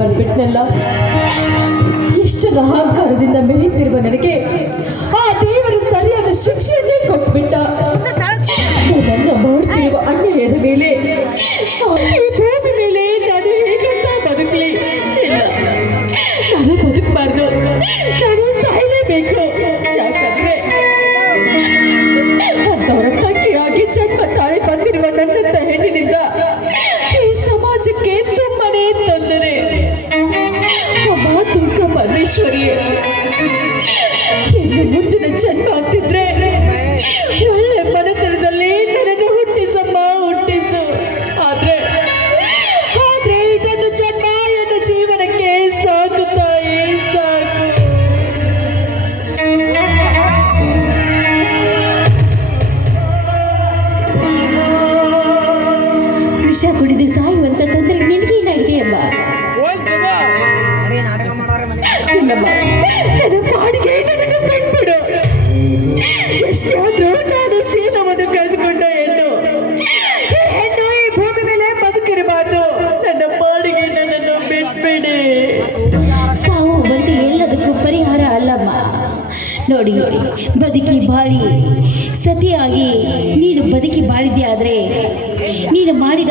ಬಂದ್ಬಿಟ್ನಲ್ಲ. ಇಷ್ಟದ ಅಹಂಕಾರದಿಂದ ಮೆರೆಯುತ್ತಿರುವ ನನಗೆ ಆ ದೇವರು ಸರಿಯಾದ ಶಿಕ್ಷೆಯನ್ನೇ ಕೊಟ್ಬಿಟ್ಟ. ನನ್ನ ಮಾಡುತ್ತಿರುವ ಅನ್ಯಾಯದ ಮೇಲೆ ಈ ಭೂಮಿ ಮೇಲೆ ನಾನು ಹೇಗಂತ ಬದುಕಲಿ? ಇಲ್ಲ, ನಾನು ಬದುಕಬಾರ್ದು, ನಾನು ಸಾಯಲೇಬೇಕು. ಯಾಕಂದ್ರೆ ಅಂತವರ ತಂಗಿಯಾಗಿ ಜನ್ಮ ತಾಳೆ ಬಂದಿರುವ ನನ್ನಂತ ಹೆಣ್ಣಿನಿಂದ ಈ ಸಮಾಜಕ್ಕೆ ತುಂಬಾನೇ ತೊಂದರೆ. ಅಮ್ಮ ದುರ್ಗಾ ಪರಮೇಶ್ವರಿಯೇ, ಇನ್ನು ಮುಂದಿನ ಜನ್ಮ ಆಗ್ತಿದ್ರೆ ಒಳ್ಳೆ ಮನಸ್ಸಿನಲ್ಲಿ ನನ್ನನ್ನು ಹುಟ್ಟಿಸಮ್ಮ, ಹುಟ್ಟಿಸು. ಆದ್ರೆ ಇದೊಂದು ಜನ್ಮ ನನ್ನ ಜೀವನಕ್ಕೆ ಸಾಕು ತಾಯಿ, ಸಾಕು. ವಿಷ ಕುಡಿದು ಸಾಯುವಂತ ತೊಂದರೆ ನಿನಗೇನಾಗಿದೆ ಅಮ್ಮ? ನನ್ನ ಬಾಡಿಗೆ ನನಗೆ ಬಿಟ್ಬಿಡು. ಎಷ್ಟೇ ಆದ್ರೂ ನಾನು ಶೀಲವನ್ನು ಕಳೆದುಕೊಂಡ ಹೆಣ್ಣು. ಈ ಭೂಮಿ ಮೇಲೆ ಬದುಕಿರಬಾರ್ದು. ನನ್ನ ಬಾಡಿಗೆ ನನ್ನನ್ನು ಬಿಟ್ಬಿಡಿ. ಸಾವು ಬಂದು ಎಲ್ಲದಕ್ಕೂ ಪರಿಹಾರ ಅಲ್ಲಮ್ಮ. ನೋಡಿ, ಬದುಕಿ ಬಾಳಿ ಸತಿಯಾಗಿ ನೀನು ಬದುಕಿ ಬಾಳಿದ್ದೆ ಆದ್ರೆ ನೀನು ಮಾಡಿದ